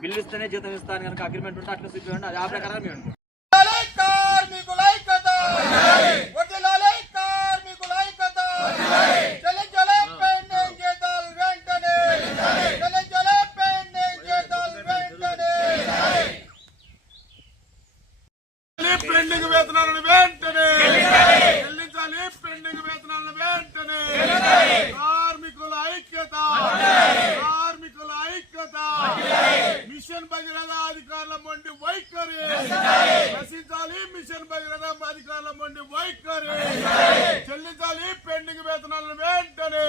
Bill ఇస్తేనే జీతం ఇస్తాను కనుక అగ్రిమెంట్ ఉంటే అట్లా చూపించండి అది ఆ ప్రకారం మేము అనుకుంటాం. వర్ధిల్లాలి కార్మికుల ఐక్యత వర్ధిల్లాలి కార్మికుల ఐక్యత చెల్లించాలి పెండింగ్ జీతాలు వెంటనే చెల్లించాలి పెండింగ్ జీతాలు వెంటనే పెండింగ్ వేతనాలను వెంటనే చెల్లించాలి పెండింగ్ వేతనాలను వెంటనే కార్మికుల ఐక్యత కార్మికుల ఐక్యత మిషన్ భగీరథ అధికారుల మొండి వైఖరి. నశించాలి మిషన్ భగీరథ అధికారుల మొండి వైఖరి. చెల్లించాలి పెండింగ్ వేతనాలను వెంటనే.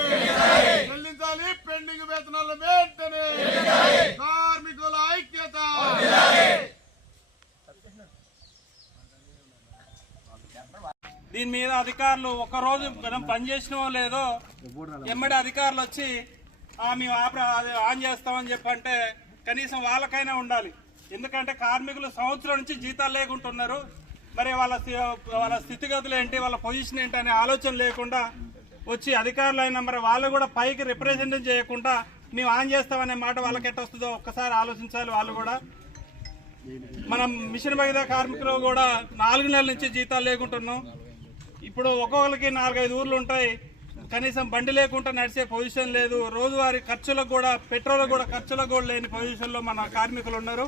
చెల్లించాలి పెండింగ్ వేతనాలను వెంటనే. కార్మికుల ఐక్యత. దీని మీద అధికారులు ఒక రోజు మనం పనిచేసినో లేదో ఎమ్మడి అధికారులు వచ్చి "ఆ, మేము ఆప- అది ఆన్ చేస్తామని చెప్పంటే కనీసం వాళ్ళకైనా ఉండాలి. ఎందుకంటే కార్మికులు సంవత్సరం నుంచి జీతాలు లేకుంటున్నారు. మరి వాళ్ళ వాళ్ళ స్థితిగతులు ఏంటి వాళ్ళ పొజిషన్ ఏంటి అనే ఆలోచన లేకుండా వచ్చి అధికారులు అయినా మరి వాళ్ళు కూడా పైకి రిప్రజెంట్ చేయకుండా మేము ఆన్ చేస్తామనే మాట వాళ్ళకి ఎట్ట వస్తుందో ఒక్కసారి ఆలోచించాలి వాళ్ళు కూడా. మనం మిషన్ భగీరథ కార్మికులు కూడా నాలుగు నెలల నుంచి జీతాలు లేకుంటున్నాం. ఇప్పుడు ఒక్కొక్కరికి నాలుగైదు ఊర్లు ఉంటాయి. కనీసం బండి లేకుండా నడిచే పొజిషన్ లేదు. రోజువారీ ఖర్చులకు కూడా పెట్రోల్ కూడా ఖర్చులకు కూడా లేని పొజిషన్లో మన కార్మికులు ఉన్నారు.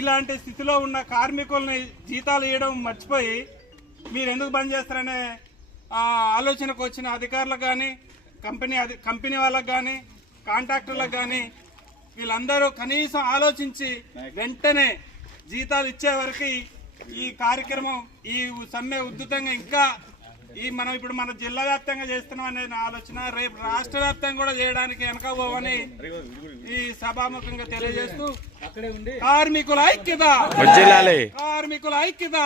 ఇలాంటి స్థితిలో ఉన్న కార్మికుల్ని జీతాలు ఇవ్వడం మర్చిపోయి మీరు ఎందుకు బంద్ చేస్తారనే ఆలోచనకు వచ్చిన అధికారులకు కానీ కంపెనీ అది కంపెనీ వాళ్ళకు కానీ కాంట్రాక్టర్లకు కానీ వీళ్ళందరూ కనీసం ఆలోచించి వెంటనే జీతాలు ఇచ్చే వరకు ఈ కార్యక్రమం ఈ సమ్మె ఉద్ధృతంగా ఇంకా ఈ మనం ఇప్పుడు మన జిల్లా వ్యాప్తంగా చేస్తున్నాం అనే ఆలోచన రేపు రాష్ట్ర వ్యాప్తంగా కూడా చేయడానికి వెనక పోవని ఈ సభాముఖంగా తెలియజేస్తూ కార్మికుల ఐక్యత! కార్మికుల ఐక్యత!